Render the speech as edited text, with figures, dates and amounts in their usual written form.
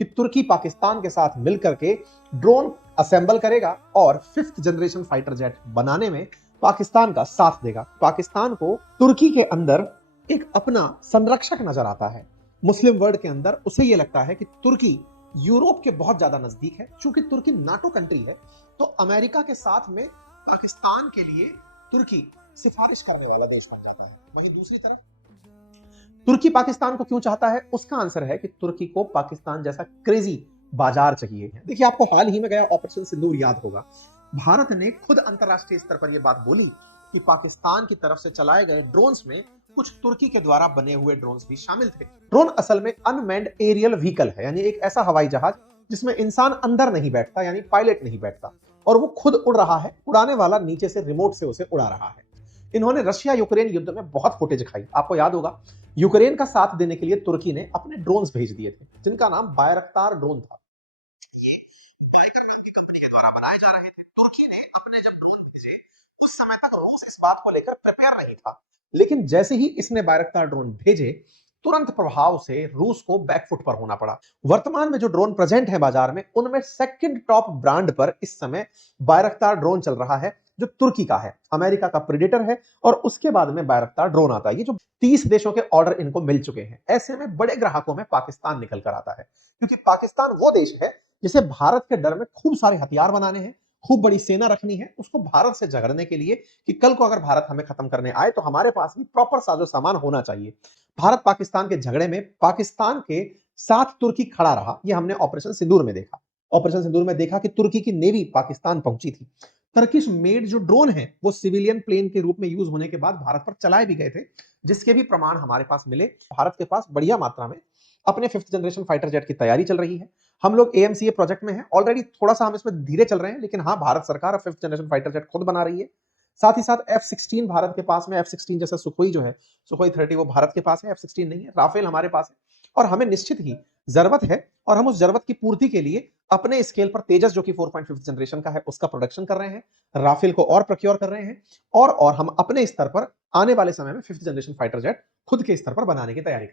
कि तुर्की पाकिस्तान के साथ मिलकर के ड्रोन असेंबल करेगा और 5th जनरेशन फाइटर जेट बनाने में पाकिस्तान का साथ देगा। पाकिस्तान को तुर्की के अंदर एक अपना संरक्षक नजर आता है। मुस्लिम वर्ल्ड के अंदर उसे यह लगता है कि तुर्की यूरोप के बहुत ज्यादा नजदीक है। चूंकि तुर्की नाटो कंट्री है तो अमेरिका के साथ में पाकिस्तान के लिए तुर्की सिफारिश करने वाला देश बन जाता है। वहीं दूसरी तरफ तुर्की पाकिस्तान को क्यों चाहता है, उसका आंसर है कि तुर्की को पाकिस्तान जैसा क्रेजी बाजार चाहिए। देखिए, आपको हाल ही में गया ऑपरेशन सिंदूर याद होगा। भारत ने खुद अंतरराष्ट्रीय स्तर पर यह बात बोली कि पाकिस्तान की तरफ से चलाए गए ड्रोन्स में कुछ तुर्की के द्वारा बने हुए ड्रोन्स भी शामिल थे। ड्रोन असल में अनमैन्ड एरियल व्हीकल है, यानी एक ऐसा हवाई जहाज जिसमें इंसान अंदर नहीं बैठता, यानी पायलट नहीं बैठता, और वो खुद उड़ रहा है। उड़ाने वाला नीचे से रिमोट से उसे उड़ा रहा है। इन्होंने रशिया यूक्रेन युद्ध में बहुत फुटेज खाई। आपको याद होगा, यूक्रेन का साथ देने के लिए तुर्की ने अपने ड्रोन्स भेज दिए थे, जिनका नाम बायरक्तार ड्रोन था। ये बाइकर नाम की कंपनी के द्वारा बनाए जा रहे थे। तुर्की ने अपने जब ड्रोन भेजे, उस समय तक रूस इस बात को लेकर प्रिपेयर नहीं था, लेकिन जैसे ही इसने बायरक्तार ड्रोन भेजे, तुरंत प्रभाव से रूस को बैकफुट पर होना पड़ा। वर्तमान में जो ड्रोन प्रेजेंट है बाजार में, उनमें सेकंड टॉप ब्रांड पर इस समय बायरक्तार ड्रोन चल रहा है, जो तुर्की का है। अमेरिका का प्रेडेटर है और उसके बाद में बायरक्तार ड्रोन आता है। ये जो 30 देशों के ऑर्डर इनको मिल चुके हैं। ऐसे में बड़े ग्राहकों में पाकिस्तान निकल कर आता है, क्योंकि पाकिस्तान वो देश है जिसे भारत के डर में खूब सारे हथियार बनाने हैं, खूब बड़ी सेना रखनी है, उसको भारत से झगड़ने के लिए कि कल को अगर भारत हमें खत्म करने आए तो हमारे पास भी प्रॉपर साजो सामान होना चाहिए। भारत पाकिस्तान के झगड़े में पाकिस्तान के साथ तुर्की खड़ा रहा। यह हमने ऑपरेशन सिंदूर में देखा। ऑपरेशन सिंदूर में देखा कि तुर्की की नेवी पाकिस्तान पहुंची थी। टर्किश मेड जो ड्रोन है वो सिविलियन प्लेन के रूप में यूज होने के बाद भारत पर चलाए भी गए थे, जिसके भी प्रमाण हमारे पास मिले। भारत के पास बढ़िया मात्रा में अपने 5th जनरेशन फाइटर जेट की तैयारी चल रही है। हम लोग एएमसीए प्रोजेक्ट में हैं ऑलरेडी। थोड़ा सा हम इसमें धीरे चल रहे हैं, लेकिन हाँ, भारत सरकार 5th जनरेशन फाइटर जेट खुद बना रही है। साथ ही साथ F-16 भारत के पास में, F-16 जैसा सुखोई जो है, सुखोई 30 वो भारत के पास है, F-16 नहीं है। राफेल हमारे पास है और हमें निश्चित ही जरूरत है, और हम उस जरूरत की पूर्ति के लिए अपने स्केल पर तेजस जो कि 4.5 जनरेशन का है उसका प्रोडक्शन कर रहे हैं, राफेल को और प्रोक्योर कर रहे हैं, और हम अपने स्तर पर आने वाले समय में 5th जनरेशन फाइटर जेट खुद के स्तर पर बनाने की तैयारी कर रहे हैं।